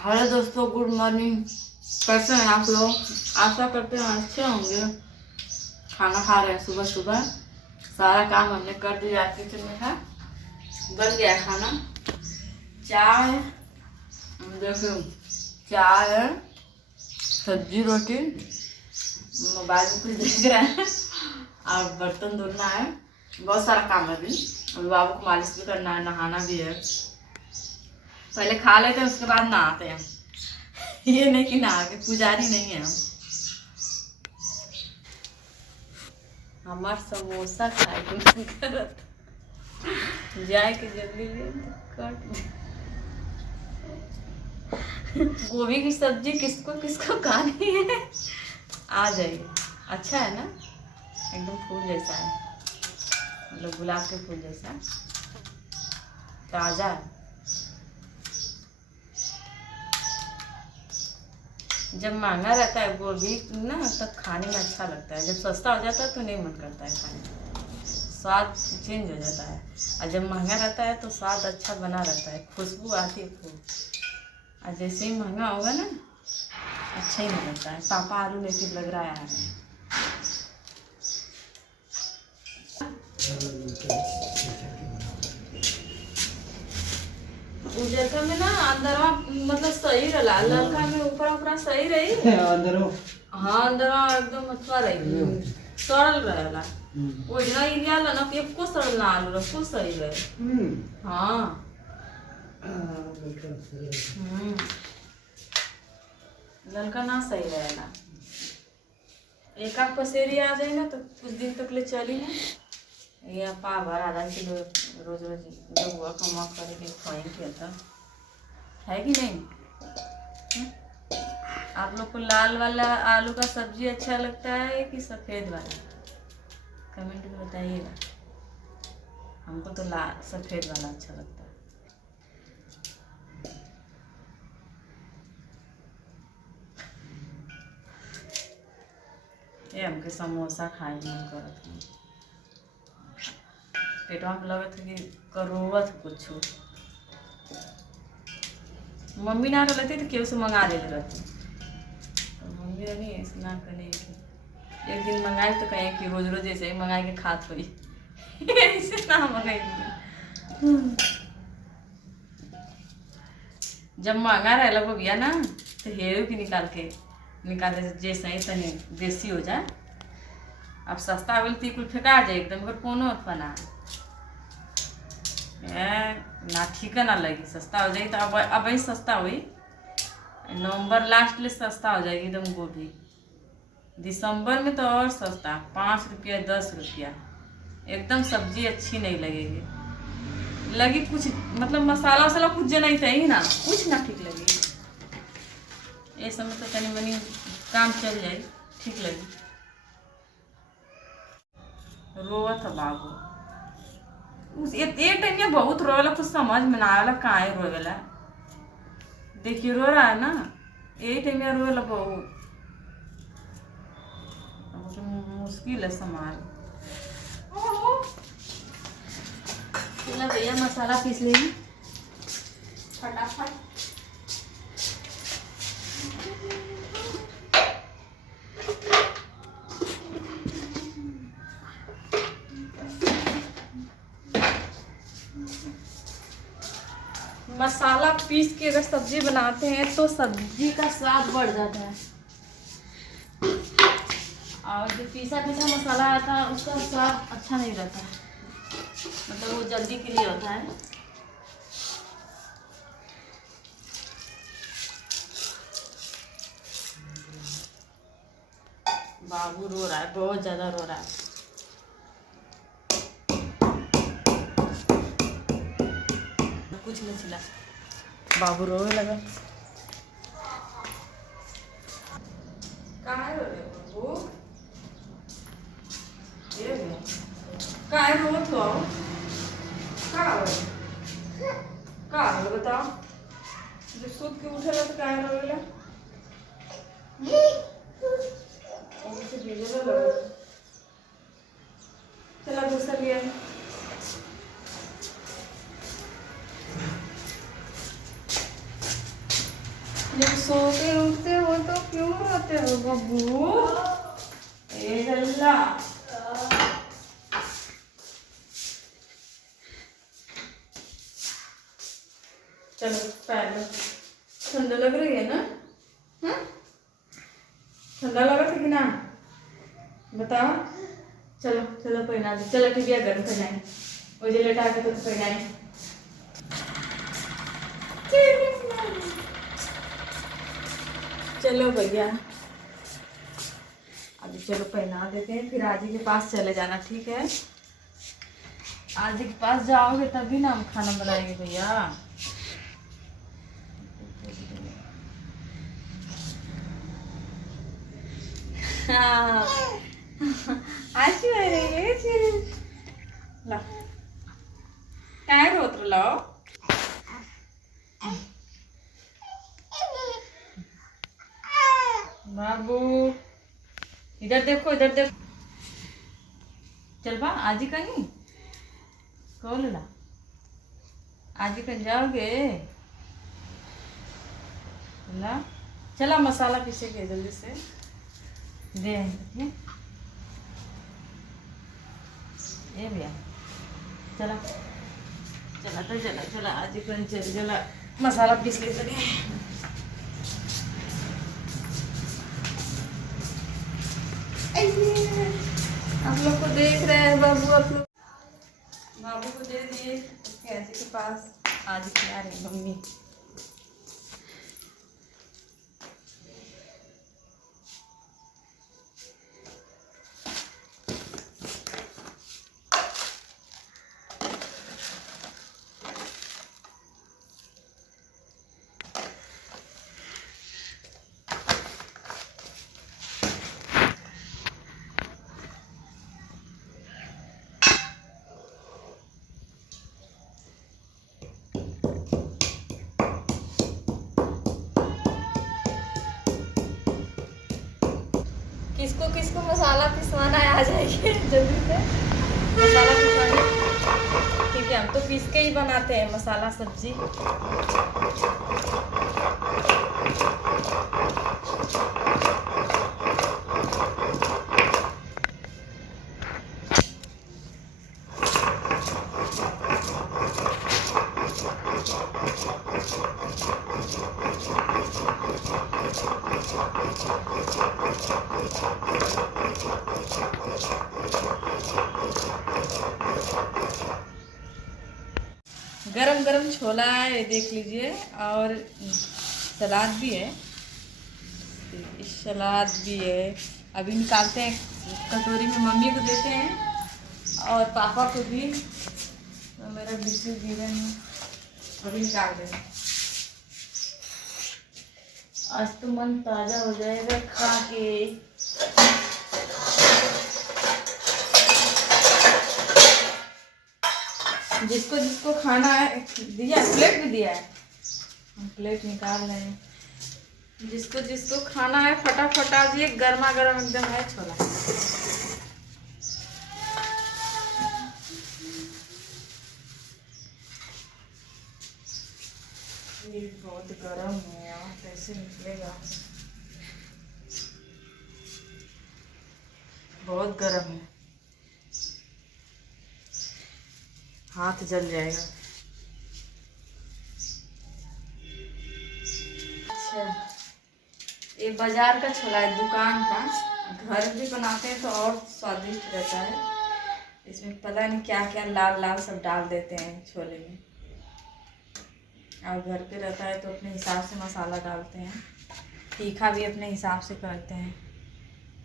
Hello दोस्तों, good morning. कैसे हैं आप लोग? आशा करते हैं अच्छे होंगे। खाना खा रहे हैं सुबह सुबह। सारा काम हमने कर दिया किचन में था, बन गया खाना। चाय देखो, चाय है, सब्जी रोटी, मोबाइल में कुछ देख रहा है और बर्तन धुलना है। बहुत सारा काम है अभी। अभी बाबू को मालिश भी करना है, नहाना भी है। पहले खा लेते हैं उसके बाद नहाते हैं। ये नहीं कि नहा के, पुजारी नहीं है हम। हमार समोसा खाए के मन करत जाए के जल्दी ले कट। गोभी की सब्जी किसको किसको खानी है आ जाइए। अच्छा है ना, एकदम फूल जैसा है, मतलब गुलाब के फूल जैसा ताज़ा है। जब महंगा रहता है गोभी ना तब खाने में अच्छा लगता है, जब सस्ता हो जाता है तो नहीं मन करता है खाने में, स्वाद चेंज हो जाता है। और जब महंगा रहता है तो स्वाद अच्छा बना रहता है, खुशबू आती है खूब। और जैसे ही महंगा होगा ना अच्छा ही नहीं लगता है। पापा आलू लेके लग रहा है। उजरका में ना अंदर मतलब सही रहा, लड़का में ऊपर ऊपर सही रही अंदर। हाँ अंदर एकदम अच्छा रही, सरल रहेला। ओजना एरिया ला ना एको सरल ना आलू रखो सही रहे। हाँ लड़का ना सही रहेला। एक आध पसेरी आ जाए ना तो कुछ दिन तक ले चली ना। ये पा भर आधा किलो रोज रोज लोग कमा करके खाएंगे था, है कि नहीं? आप लोग को लाल वाला आलू का सब्जी अच्छा लगता है कि सफ़ेद वाला? कमेंट में बताइएगा। हमको तो सफ़ेद वाला अच्छा लगता है। ये हमके समोसा खाए मन करत है, पेटवा में लगत है कि करोवत कुछ। मम्मी ना रहती तो केहू से मंगा लेते रहती, तो मम्मी नहीं ऐसे ना करे। एक दिन मंगाई तो कहें कि रोज रोज ऐसे ही मंगा के खात हुई ऐसे ना मंगाई। जब महंगा रह लगो भैया ना तो हेरू की निकाल दे जैसे ही तनी देसी हो जाए। अब सस्ता होल तो कुल फेंका जाए एकदम, अगर कोनो फना ना ठीक ना लगी। सस्ता हो जाएगी तो अब ही सस्ता हुई, नवंबर लास्ट ले सस्ता हो जाएगी एकदम गोभी। दिसंबर में तो और सस्ता, 5 रुपया 10 रुपया। एकदम सब्जी अच्छी नहीं लगेगी, लगी कुछ मतलब मसाला वसाला कुछ जो नहीं चाहिए ना, कुछ ना ठीक लगेगी। ये समय तो तनी मनी काम चल जाए, ठीक लगी। रोवा था बाबू उस ये टाइम में बहुत रोवेला, कुछ समझ में ना आवेला काहे रोवेला। देखिए रो रहा है ना, यही टाइम में रोवेला बहुत। मुश्किल है संभाल। चला भैया मसाला पीस लेंगे फटाफट। मसाला पीस के अगर सब्जी बनाते हैं तो सब्जी का स्वाद बढ़ जाता है, और जो पीसा मसाला आता है उसका स्वाद अच्छा नहीं रहता है, मतलब वो जल्दी के लिए होता है। बाबू रो रहा है, बहुत ज्यादा रो रहा है। कुछ नहीं चिल्ला, बाबू रोने लगा। कहाँ रो रहे हो बाबू? कहाँ रोत हो? कहाँ रो बताओ? जब सूत के उठेला तो कहाँ रोवेला? चला दूसरा लिया। जब सो के उठते हो तो क्यों रोते हो बब्बू? ए जल्ला चलो पहले ठंडा लग रही है ना? हाँ ठंडा लगा था कि ना बताओ। चलो चलो पहना दो। चलो ठीक है गर्म पहनाए मुझे लेटा के तो पहनाए। चलो भैया अभी चलो पहना देते हैं फिर आजी के पास चले जाना ठीक है। आजी के पास जाओगे तभी ना हम खाना बनाएंगे भैया। हाँ आज ला काय होत लाओ बाबू इधर देखो इधर देखो। चल बा आजी कहीं कौन ला आजी कहीं जाओगे ला। चला मसाला पीसे के जल्दी से दे ये भैया चला चला तो चला चला आजी कहीं चल चला मसाला पीस ले चलिए। आप लोग को देख रहे हैं बाबू आप लोग बाबू को दे दिए उसके आजी के पास। आजी खिला रही मम्मी। किसको किसको मसाला पिसवाना है आ जाइए जल्दी से मसाला पिसवाने। ठीक है हम तो पीस के ही बनाते हैं मसाला सब्जी। गरम गरम छोला है ये देख लीजिए और सलाद भी है। सलाद भी है अभी निकालते हैं कटोरी में मम्मी को देते हैं और पापा को भी। तो मेरा बिस्कुट जीवन अभी निकाल देंगे। आज तो मन ताज़ा हो जाएगा खा के। जिसको जिसको खाना है दिया प्लेट भी दिया है हम प्लेट निकाल रहे हैं। जिसको जिसको खाना है फटाफट आ दिए गर्मा गर्म एकदम है छोला। ये बहुत गर्म है यार कैसे निकलेगा। बहुत गर्म है हाथ जल जाएगा। अच्छा ये बाजार का छोला है दुकान का। घर भी बनाते हैं तो और स्वादिष्ट रहता है। इसमें पता नहीं क्या क्या लाल लाल सब डाल देते हैं छोले में। और घर पे रहता है तो अपने हिसाब से मसाला डालते हैं। तीखा भी अपने हिसाब से करते हैं।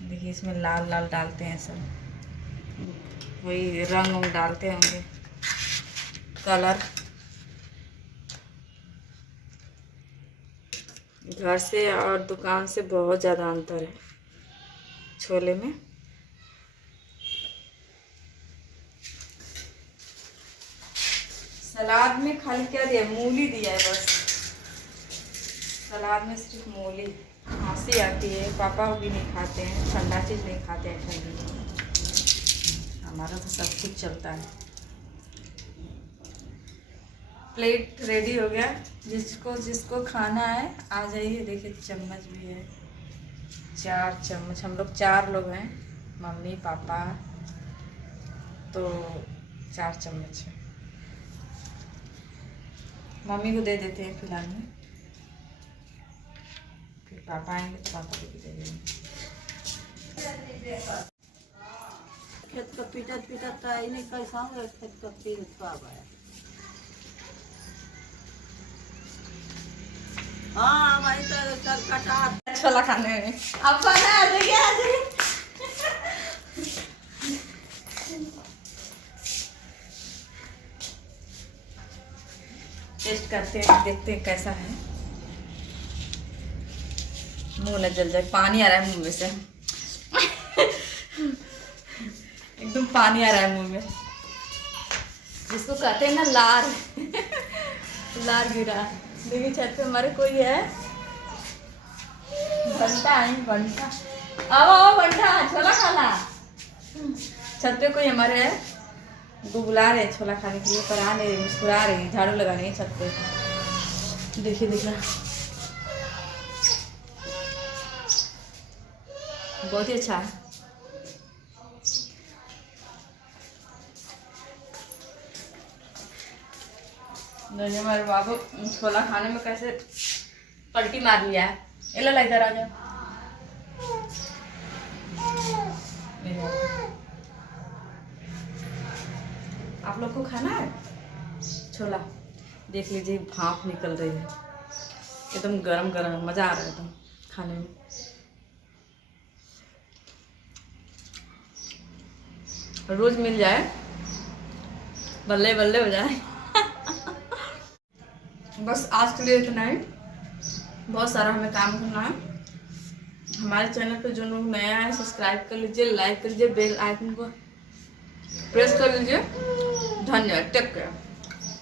देखिए इसमें लाल लाल डालते हैं सब वही रंग वंग डालते होंगे कलर। घर से और दुकान से बहुत ज़्यादा अंतर है छोले में। सलाद में खाली क्या दिया मूली दिया है बस। सलाद में सिर्फ मूली। खांसी आती है पापा भी नहीं खाते हैं ठंडा चीज़ नहीं खाते हैं ठंडी में। हमारा तो सब कुछ चलता है। प्लेट रेडी हो गया। जिसको जिसको खाना है आ जाइए। देखिए चम्मच भी है, 4 चम्मच। हम लोग 4 लोग हैं, मम्मी पापा, तो 4 चम्मच है। मम्मी को दे देते हैं फिलहाल में, फिर पापा आएंगे तो पापा को भी दे देंगे। खेत का पीटत पीटत तो नहीं कैसा होगा, खेत का पीट पावा है। हाँ हमारी तो कटा छोला खाने में आप खाना आ जाइए, आ जाइए। टेस्ट करते हैं, देखते हैं कैसा है। मुंह न जल जाए, पानी आ रहा है मुंह में से। एकदम पानी आ रहा है मुंह में, जिसको कहते हैं ना लार। लार गिरा। देखिए छत पे हमारे कोई है, बंटा है, बंटा। आओ आओ बंटा, छोला खाना। छत पे कोई हमारे है, वो बुला रहे छोला खाने के लिए, पर आ नहीं रही, मुस्कुरा रही, झाड़ू लगा रही है छत पे। देखिए देखिए, बहुत ही अच्छा है। हमारे बाबू छोला खाने में कैसे पलटी मार लिया है। इला इधर आ जाओ। आप लोग को खाना है छोला? देख लीजिए भाप निकल रही है, एकदम गरम गरम, मजा आ रहा है एकदम खाने में। रोज मिल जाए, बल्ले बल्ले हो जाए। बस आज के लिए इतना ही। बहुत सारा हमें काम करना है। हमारे चैनल पे जो लोग नया है सब्सक्राइब कर लीजिए, लाइक कर लीजिए, बेल आइकन को प्रेस कर लीजिए। धन्यवाद, टेक केयर।